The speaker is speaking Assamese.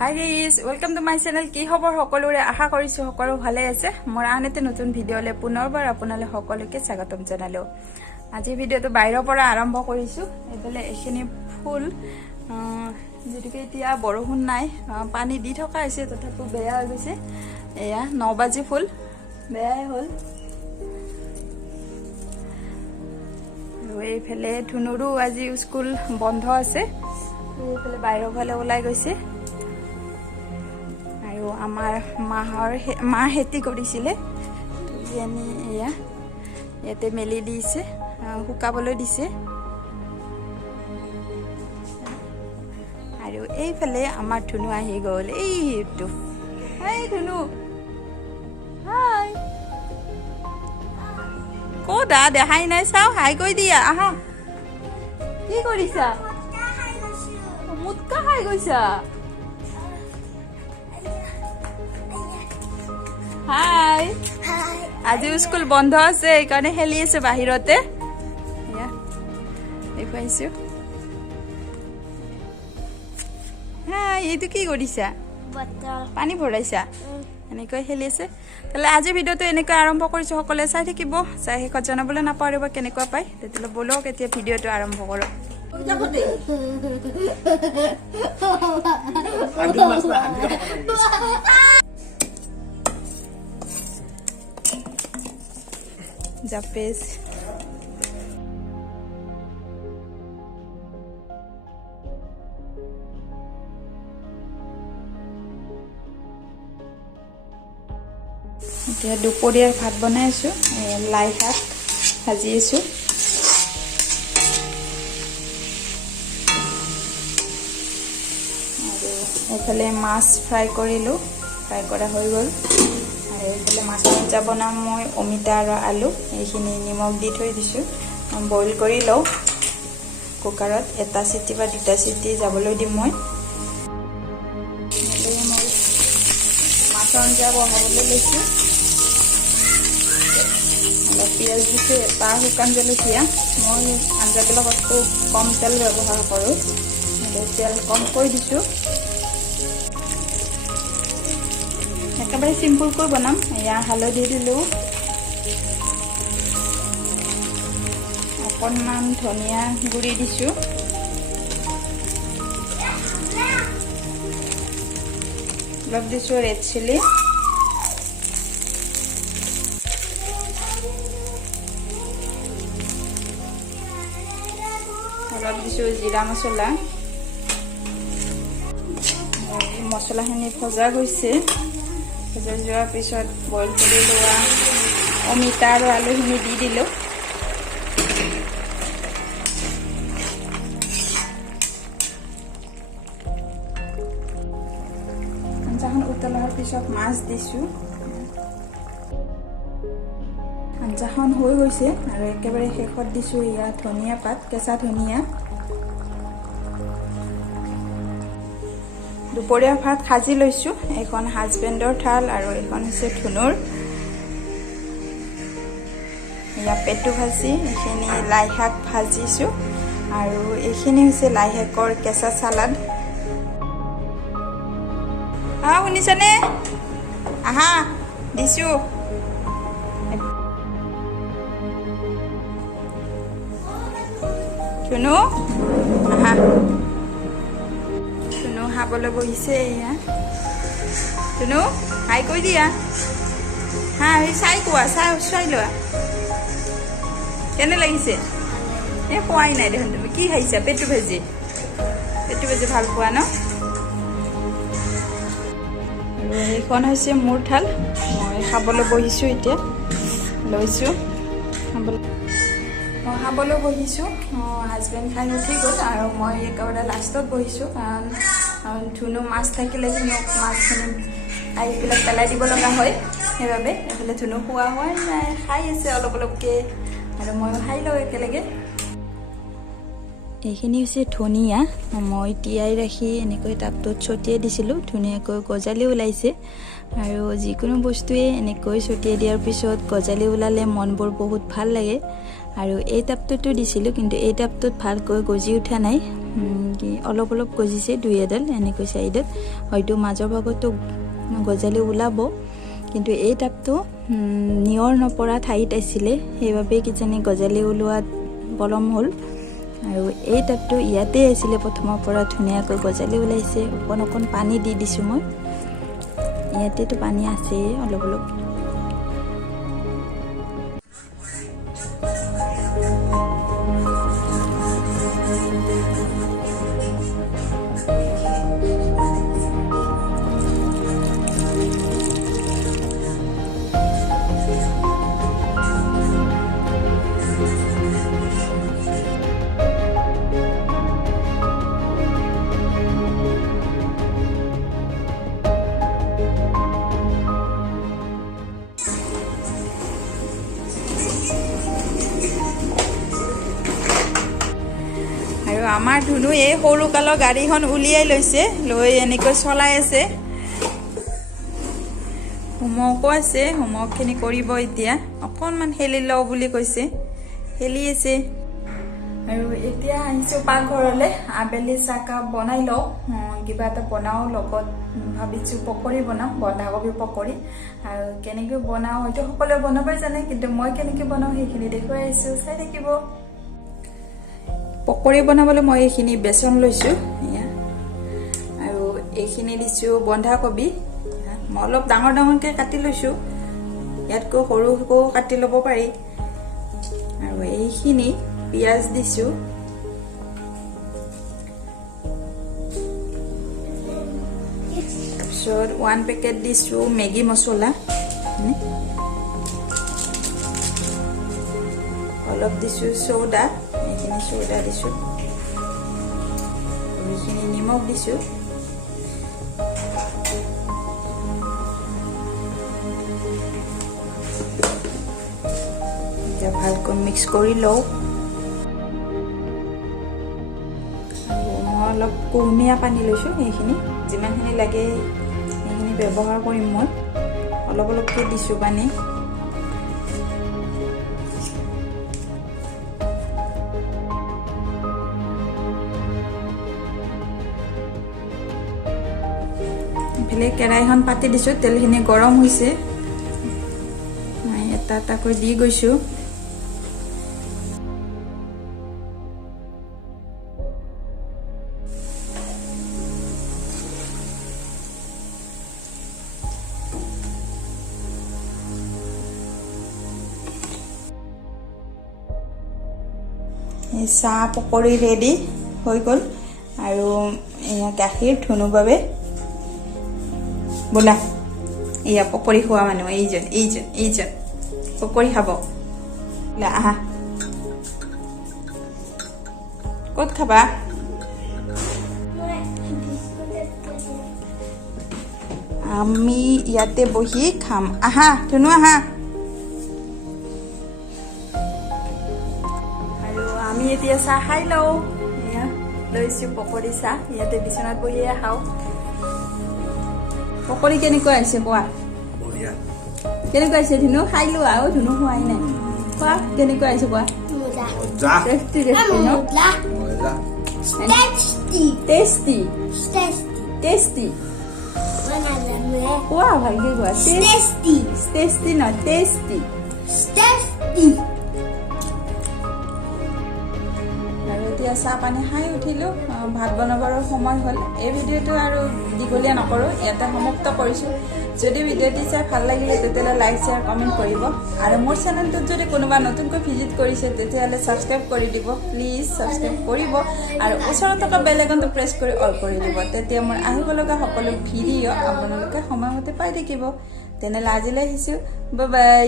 Hi guys, welcome to my channel. কি খবৰ সকলোৰে আশা কৰিছো সকলো ভালে আছে। মোৰ আনতে নতুন ভিডিঅলে পুনৰবাৰ আপোনালে সকলোকে স্বাগতম জনালো। আজি ভিডিঅটো বাহিৰৰ পৰা আৰম্ভ কৰিছো। এফালে এখিনি ফুল যেটিকে এতিয়া বৰষুণ নাই, পানী দি থকা আছে তথাপি বেয়া হৈ গৈছে। এয়া 9 বাজি ফুল বেয়াই হ'ল। এইফালে ধুনুৰো আজি স্কুল বন্ধ আছে। এইফালে বাহিৰৰ ফালে ওলাই গৈছে। আমাৰ মা খেতি কৰিছিলে যেনি এয়া ইয়াতে মেলি দিছে, শুকাবলৈ দিছে। আৰু এইফালে আমাৰ ধুনু আহি গ'ল। এইটো এই ধুনু, হাই ক'তা দেখাই নাই, চাও হাই কৈ দিয়া। আহা, কি কৰিছা? মুটকা খাই গৈছা? হাই, আজি স্কুল বন্ধ আছে এইকাৰণে খেলি আছে বাহিৰতে। পাইছো। হাই, এইটো কি কৰিছা? পানী ভৰাইছা? এনেকৈ খেলি আছে। তাহলে আজি ভিডিঅটো এনেকৈ আৰম্ভ কৰিছো। সকলোৱে চাই থাকিব, চাই শেষত জনাবলৈ নাপাহৰিব কেনেকুৱা পায়। তেতিয়াহ'লে বলক এতিয়া ভিডিঅটো আৰম্ভ কৰো। জাপেজ এতিয়া দুপৰীয়াৰ ভাত বনাই আছো। লাই শাক ভাজি আছো। আৰু এইফালে মাছ ফ্ৰাই কৰিলো, ফ্ৰাই কৰা হৈ গ'ল। আৰু এইফালে মাছ আঞ্জা বনাম মই অমিতা আৰু আলু। এইখিনি নিমখ দি থৈ দিছোঁ, বইল কৰি লওঁ কুকাৰত। এটা চিটি বা দুটা চিটি যাবলৈ দিম মই। মাছ আঞ্জা বনাবলৈ লৈছোঁ। অলপ পিঁয়াজ দিছোঁ, এটা শুকান জলকীয়া। মই আঞ্জাবিলাকত খুব কম তেল ব্যৱহাৰ কৰোঁ, তেল কমকৈ দিছোঁ। একেবাৰে চিম্পুলকৈ বনাম। এয়া হালধি দিলোঁ, অকণমান ধনিয়া গুড়ি দিছোঁ, অলপ দিছোঁ ৰেড চিলি, অলপ দিছোঁ জিৰা মছলা। মছলাখিনি ভজা হৈছে। ভজা যোৱাৰ পিছত বইল কৰি লোৱা অমিতা আৰু আলুখিনি দি দিলোঁ। আঞ্জাখন উতলাৰ পিছত মাছ দিছোঁ। আঞ্জাখন হৈ গৈছে আৰু একেবাৰে শেষত দিছোঁ ইয়াত ধনিয়া পাত, কেঁচা ধনিয়া। দুপৰীয়া ভাত সাজি লৈছোঁ। এখন হাজবেণ্ডৰ থাল আৰু এখন হৈছে ধুনুৰ। এয়া পেটু ভাজি, এইখিনি লাই শাক ভাজিছোঁ আৰু এইখিনি হৈছে লাই শাকৰ কেঁচা চালাড। শুনিছানে? আহা, দিছোঁ। ধুনু আহা, ধুনু খাবলৈ বহিছে। এয়া ধুনু হাই কৈ দিয়া। হা, চাই কোৱা, চাই লোৱা কেনে লাগিছে। খোৱাই নাই দেখোন। তুমি কি খাইছা? পেটু ভাজি। পেটু ভাজি ভাল পোৱা ন? আৰু এইখন হৈছে মোৰ থাল। মই খাবলৈ বহিছোঁ। এতিয়া লৈছোঁ খাবলৈ বহিছোঁ। হাজবেণ্ড খাই উঠি গ'ল আৰু মই একেবাৰে লাষ্টত বহিছোঁ। কাৰণ ধুনু মাছ থাকিলে মাছখিনি আইবিলাক পেলাই দিব লগা হয়, সেইবাবে। এইফালে ধুনু খোৱা হয় নাই, খাই আছে অলপ অলপকৈ, আৰু ময়ো খাই লওঁ একেলগে। এইখিনি হৈছে ধনিয়া। মই তিয়াই ৰাখি এনেকৈ টাবটোত ছটিয়াই দিছিলোঁ। ধুনীয়াকৈ গজালি ওলাইছে। আৰু যিকোনো বস্তুৱে এনেকৈ ছটিয়াই দিয়াৰ পিছত গজালি ওলালে মনবোৰ বহুত ভাল লাগে। আৰু এই টাবটোতো দিছিলোঁ, কিন্তু এই টাবটোত ভালকৈ গজি উঠা নাই। কি অলপ অলপ গজিছে দুই এডাল এনেকৈ চাইডত হয়তো মাজৰ ভাগতো গজালি ওলাব কিন্তু এই টাবটো নিয়ৰ নপৰা ঠাইত আছিলে সেইবাবে কিজানি গজালি ওলোৱাত পলম হ'ল আৰু এই টাবটো ইয়াতে আছিলে প্ৰথমৰ পৰা ধুনীয়াকৈ গজালি ওলাইছে অকণ অকণ পানী দি দিছোঁ মই ইয়াতেতো পানী আছে অলপ অলপ আমাৰ ধুনু এই সৰু কালৰ গাড়ীখন উলিয়াই লৈছে লৈ এনেকৈ চলাই আছে হোমৱৰ্কো আছে হোমৱৰ্কখিনি কৰিব এতিয়া অকণমান হেলি লওঁ বুলি কৈছে হেলি আছে আৰু এতিয়া আহিছোঁ পাকঘৰলৈ আবেলি চাহকাপ বনাই লওঁ কিবা এটা বনাওঁ লগত ভাবিছোঁ পকৰি বনাওঁ বন্ধাকবি পকৰি আৰু কেনেকৈ বনাওঁ হয়তো সকলোৱে বনাবই জানে কিন্তু মই কেনেকৈ বনাওঁ সেইখিনি দেখুৱাই আহিছোঁ চাই থাকিব পকৰি বনাবলৈ মই এইখিনি বেচন লৈছোঁ আৰু এইখিনি দিছোঁ বন্ধাকবি মই অলপ ডাঙৰ ডাঙৰকৈ কাটি লৈছোঁ ইয়াতকৈ সৰুকৈ কাটি ল'ব পাৰি আৰু এইখিনি পিঁয়াজ দিছোঁ তাৰপিছত 1 পেকেট দিছোঁ মেগী মছলা অলপ দিছোঁ চৌদা এইখিনি চৌদা দিছোঁ এইখিনি নিমখ দিছোঁ এতিয়া ভালকৈ মিক্স কৰি লওঁ আৰু মই অলপ কুহুমীয়া পানী লৈছোঁ এইখিনি যিমানখিনি লাগে সেইখিনি ব্যৱহাৰ কৰিম মই অলপ অলপকৈ দিছোঁ পানী ইফালে কেৰাহীখন পাতি দিছোঁ তেলখিনি গৰম হৈছে মই এটা এটাকৈ দি গৈছোঁ চাহ পকৰি ৰেডি হৈ গ'ল আৰু এয়া গাখীৰ ধুনুৰ বাবে বোলা এয়া পকৰি খোৱা মানুহ এইজন পকৰি খাব বোলা আহা ক'ত খাবা আমি ইয়াতে বহি খাম আহা ধুনু আহা আৰু আমি এতিয়া চাহ খাই লওঁ এয়া লৈছোঁ পকৰি চাহ ইয়াতে বিচনাত বহিয়ে খাওঁ পকৰি কেনেকুৱা আহিছে কোৱা কেনেকুৱা আহিছে ধুনু খাই লোৱা আৰু ধুনু খোৱাই নাই কোৱা কেনেকুৱা আহিছে কোৱা টেষ্টি কোৱা ভালকে কোৱা টেষ্টি নহয় টেষ্টি এতিয়া চাহ পানী খাই উঠিলোঁ ভাত বনাবৰ সময় হ'ল এই ভিডিঅ'টো আৰু দীঘলীয়া নকৰোঁ ইয়াতে সমাপ্ত কৰিছোঁ যদি ভিডিঅ'টি চাই ভাল লাগিলে তেতিয়াহ'লে লাইক শ্বেয়াৰ কমেণ্ট কৰিব আৰু মোৰ চেনেলটোত যদি কোনোবা নতুনকৈ ভিজিট কৰিছে তেতিয়াহ'লে ছাবস্ক্ৰাইব কৰি দিব প্লিজ ছাবস্ক্ৰাইব কৰিব আৰু ওচৰত থকা বেল আইকনটো প্ৰেছ কৰি অল কৰি দিব তেতিয়া মোৰ আহিব লগা সকলো ভিডিঅ' আপোনালোকে সময়মতে পাই থাকিব তেনেহ'লে আজিলৈ আহিছোঁ বাই বাই